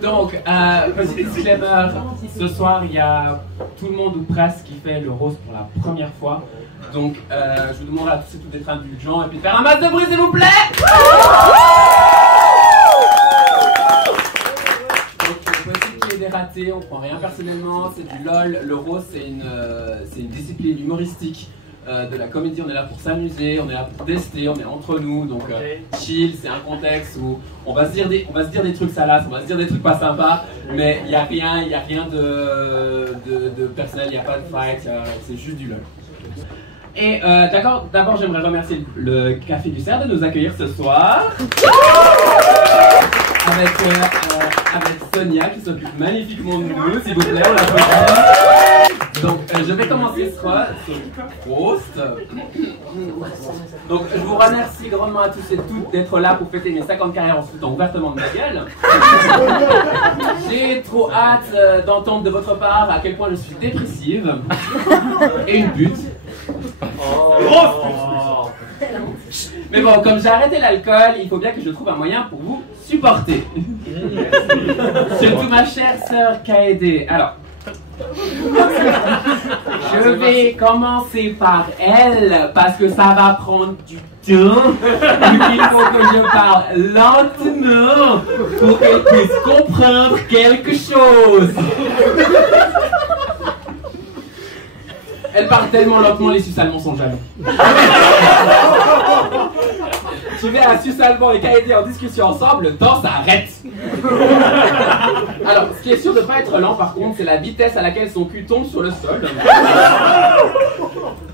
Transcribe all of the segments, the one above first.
Donc, petit disclaimer, ce soir il y a tout le monde ou presque qui fait le rose pour la première fois. Donc, je vous demande à tous et toutes d'être indulgents et puis de faire un masse de bruit s'il vous plaît. Raté, on prend rien personnellement, c'est du lol. Le rose c'est une discipline humoristique de la comédie, on est là pour s'amuser, on est là pour tester, on est entre nous, donc chill, c'est un contexte où on va se dire des trucs salaces, on va se dire des trucs pas sympas, mais il n'y a rien de personnel, il n'y a pas de fight, c'est juste du lol. Et d'accord, d'abord j'aimerais remercier le Café du Cerf de nous accueillir ce soir. Avec Sonia qui s'occupe magnifiquement de nous, s'il vous plaît, on l'applaudit. Donc je vais commencer ce roast. Donc je vous remercie grandement à tous et toutes d'être là pour fêter mes 50 carrières en se foutant ouvertement de ma gueule. J'ai trop hâte d'entendre de votre part à quel point je suis dépressive et une pute. Mais bon, comme j'ai arrêté l'alcool, il faut bien que je trouve un moyen pour vous supporter. Surtout ma chère sœur Kaede. Alors, je vais commencer par elle parce que ça va prendre du temps. Il faut que je parle lentement pour qu'elle puisse comprendre quelque chose. Elle parle tellement lentement, les Suisses allemands sont jaloux. Je vais à Suisse allemand et Kaede en discussion ensemble, le temps s'arrête. Alors, ce qui est sûr de ne pas être lent par contre, c'est la vitesse à laquelle son cul tombe sur le sol.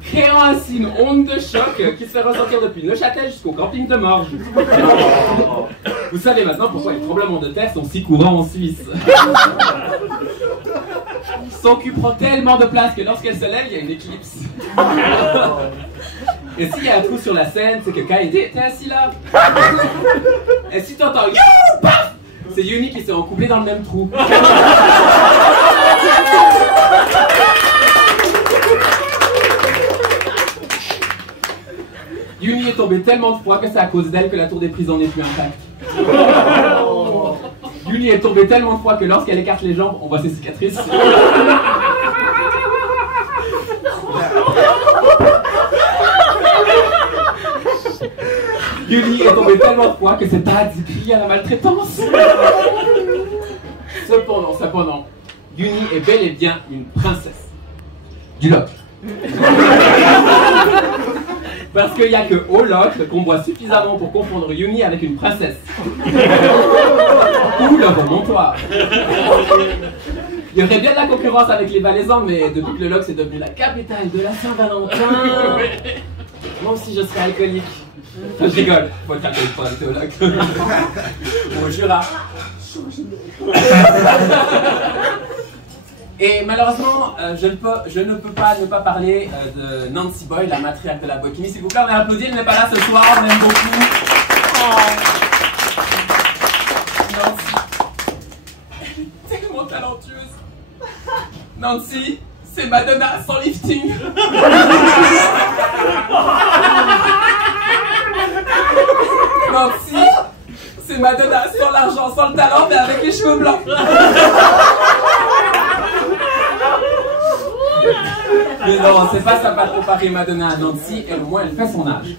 Créant ainsi une onde de choc qui se fait ressentir depuis Neuchâtel jusqu'au camping de Morges. Vous savez maintenant pourquoi les tremblements de terre sont si courants en Suisse. Son cul prend tellement de place que lorsqu'elle se lève, il y a une éclipse. Et s'il y a un trou sur la scène, c'est que Kaede était assis là. Et si t'entends youhou, paf, c'est Yuni qui s'est encouplé dans le même trou. Yuni est tombée tellement de fois que c'est à cause d'elle que la tour des prisons n'est plus intacte. Yuni est tombée tellement de fois que lorsqu'elle écarte les jambes, on voit ses cicatrices. Yuni est tombée tellement de fois que c'est pas lié à la maltraitance. Cependant, Yuni est bel et bien une princesse. Du loc. Parce qu'il n'y a que au loc qu'on boit suffisamment pour confondre Yuni avec une princesse. Ou le remontoir. Il y aurait bien de la concurrence avec les Valaisans, mais depuis que le loc c'est devenu la capitale de la Saint-Valentin, moi aussi je serais alcoolique. Je rigole, faut être alcoolique pour habiter au loc. Ou au Jura. Et malheureusement, je ne peux pas ne pas parler de Nancy Boy, la matriarche de la bokini. S'il vous plaît, on a applaudi, elle n'est pas là ce soir, on aime beaucoup. Nancy, elle est tellement talentueuse. Nancy, c'est Madonna sans lifting. Nancy, c'est Madonna sans l'argent, sans le talent, mais avec les cheveux blancs. Mais non, c'est pas sympa de comparer Madonna à Nancy, elle au moins elle fait son âge.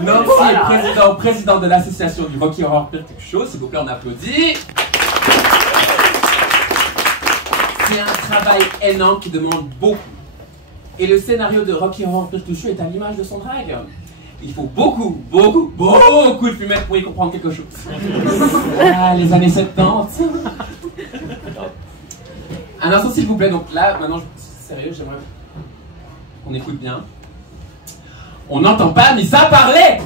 Nancy est président de l'association du Rocky Horror Picture Show, s'il vous plaît on applaudit. C'est un travail énorme qui demande beaucoup. Et le scénario de Rocky Horror Picture Show est à l'image de son drag. Il faut beaucoup de fumette pour y comprendre quelque chose. Ah, les années 70. Un instant s'il vous plaît, donc là, maintenant, sérieux, j'aimerais qu'on écoute bien. On n'entend pas Missa parler.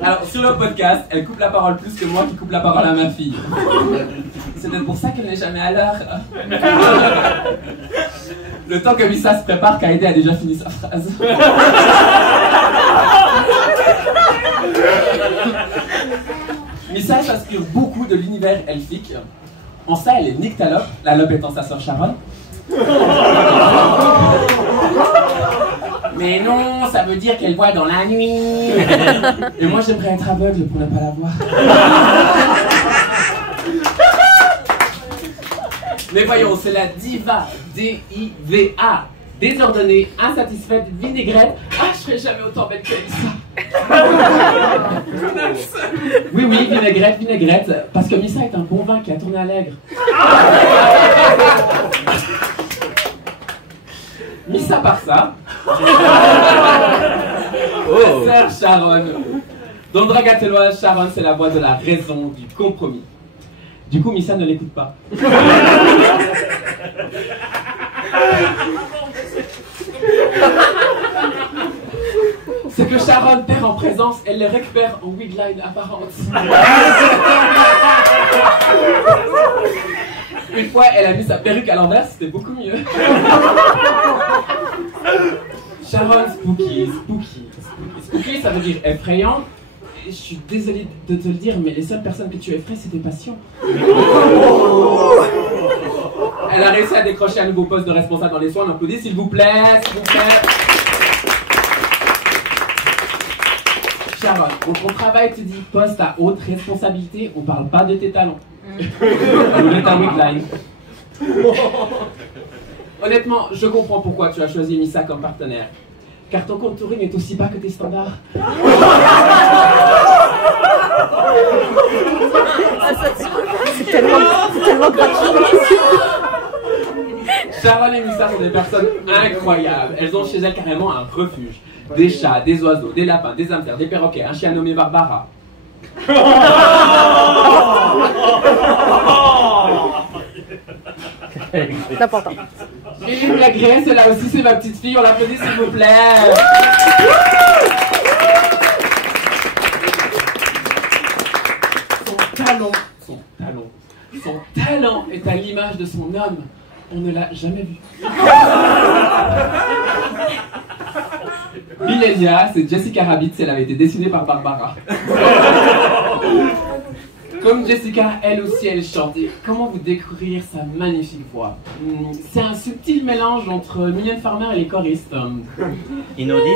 Alors, sur le podcast, elle coupe la parole plus que moi qui coupe la parole à ma fille. C'est peut-être pour ça qu'elle n'est jamais à l'heure. Le temps que Missa se prépare, Kaede a déjà fini sa phrase. Missa s'inspire beaucoup de l'univers elfique. En ça, elle est Nyctalope, la lope étant sa sœur Sharon. ça veut dire qu'elle voit dans la nuit. Et moi, j'aimerais être aveugle pour ne pas la voir. Mais voyons, c'est la diva, D-I-V-A, désordonnée, insatisfaite, vinaigrette. Ah, je serais jamais autant belle que Missa. Oui, oui, vinaigrette, vinaigrette, parce que Missa est un bon vin qui a tourné à l'aigre. Missa par ça. Oh. Sœur Sharon. Dans le Dragatellois, Sharon, c'est la voix de la raison, du compromis. Du coup, Missa ne l'écoute pas. Ce que Sharon perd en présence, elle les récupère en wigline apparente. Une fois, elle a mis sa perruque à l'envers, c'était beaucoup mieux. Sharon spooky, spooky, spooky. Spooky, ça veut dire effrayant. Je suis désolée de te le dire, mais les seules personnes que tu effraies, c'est tes patients. Elle a réussi à décrocher un nouveau poste de responsable dans les soins. On applaudit, s'il vous plaît, s'il vous plaît. Sharon, quand ton travail te dit poste à haute responsabilité, on parle pas de tes talents. On est un wigline. Honnêtement, je comprends pourquoi tu as choisi Missa comme partenaire. Car ton contouring est aussi bas que tes standards. C'est tellement gratuit. Sharon et Missa sont des personnes incroyables. Elles ont chez elles carrément un refuge. Des chats, des oiseaux, des lapins, des hamsters, des perroquets, un chien nommé Barbara. C'est important. Et la Grèce, là aussi, c'est ma petite fille. On l'applaudit, s'il vous plaît. Son talent est à l'image de son homme. On ne l'a jamais vu. Millennia, c'est Jessica Rabbit, elle avait été dessinée par Barbara. Comme Jessica, elle aussi, elle chante. Et comment vous découvrir sa magnifique voix? C'est un subtil mélange entre Mylène Farmer et les choristes. Inaudible.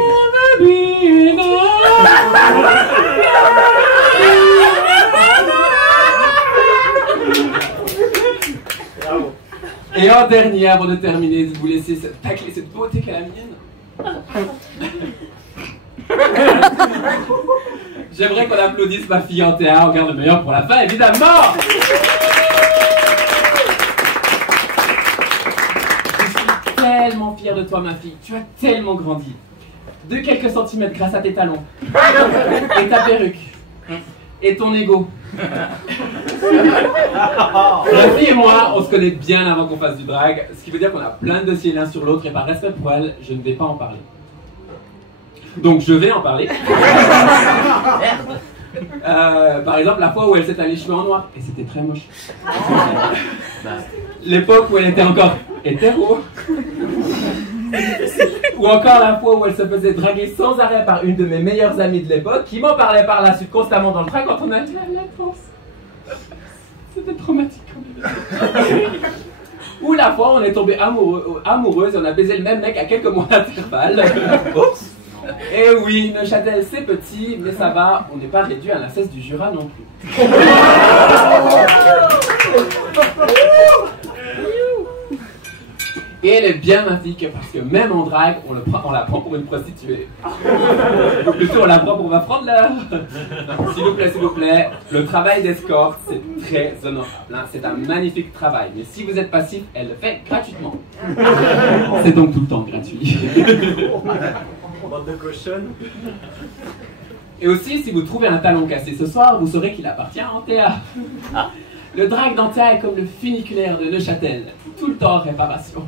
Et en dernier, avant de terminer, de vous laisser tacler cette beauté qu'elle a mienne. J'aimerais qu'on applaudisse ma fille en théâtre. On garde le meilleur pour la fin, évidemment. Je suis tellement fière de toi, ma fille. Tu as tellement grandi. De quelques centimètres grâce à tes talons. Et ta perruque. Et ton ego. Ma fille et moi, on se connaît bien avant qu'on fasse du drag. Ce qui veut dire qu'on a plein de dossiers l'un sur l'autre. Et par respect pour elle, je ne vais pas en parler. Donc je vais en parler. Par exemple, la fois où elle s'est allée les cheveux en noir, et c'était très moche. L'époque où elle était encore hétéro. Ou encore la fois où elle se faisait draguer sans arrêt par une de mes meilleures amies de l'époque, qui m'en parlait par la suite constamment dans le train quand on a dit la France. C'était traumatique. Ou la fois où on est tombé amoureuse et on a baisé le même mec à quelques mois d'intervalle. Et oui, Neuchâtel c'est petit, mais ça va, on n'est pas réduit à la cesse du Jura non plus. Et elle est bien magique parce que même en drague, on la prend pour une prostituée. Ou plutôt on la prend pour ma prendre l'heure. S'il vous plaît, le travail d'escorte c'est très honorable. Hein. C'est un magnifique travail, mais si vous êtes passif, elle le fait gratuitement. C'est donc tout le temps gratuit. Bande de cochonnes. Et aussi, si vous trouvez un talon cassé ce soir, vous saurez qu'il appartient en théâtre. Ah. Le drague d'Anthea est comme le funiculaire de Neuchâtel. Tout le temps en réparation.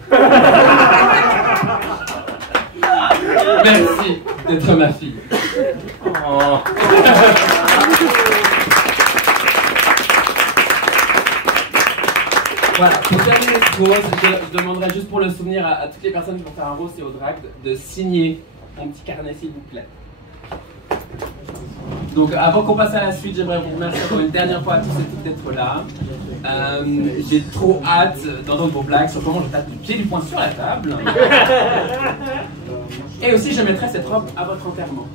Merci d'être ma fille. Oh. Voilà, pour terminer ce rose, je demanderai juste pour le souvenir à toutes les personnes qui vont faire un rose et au drag de signer mon petit carnet s'il vous plaît. Donc avant qu'on passe à la suite, j'aimerais vous remercier encore une dernière fois à tous et toutes d'être là. J'ai trop hâte d'entendre vos blagues sur comment je tape du pied du poing sur la table. Et aussi, je mettrai cette robe à votre enterrement.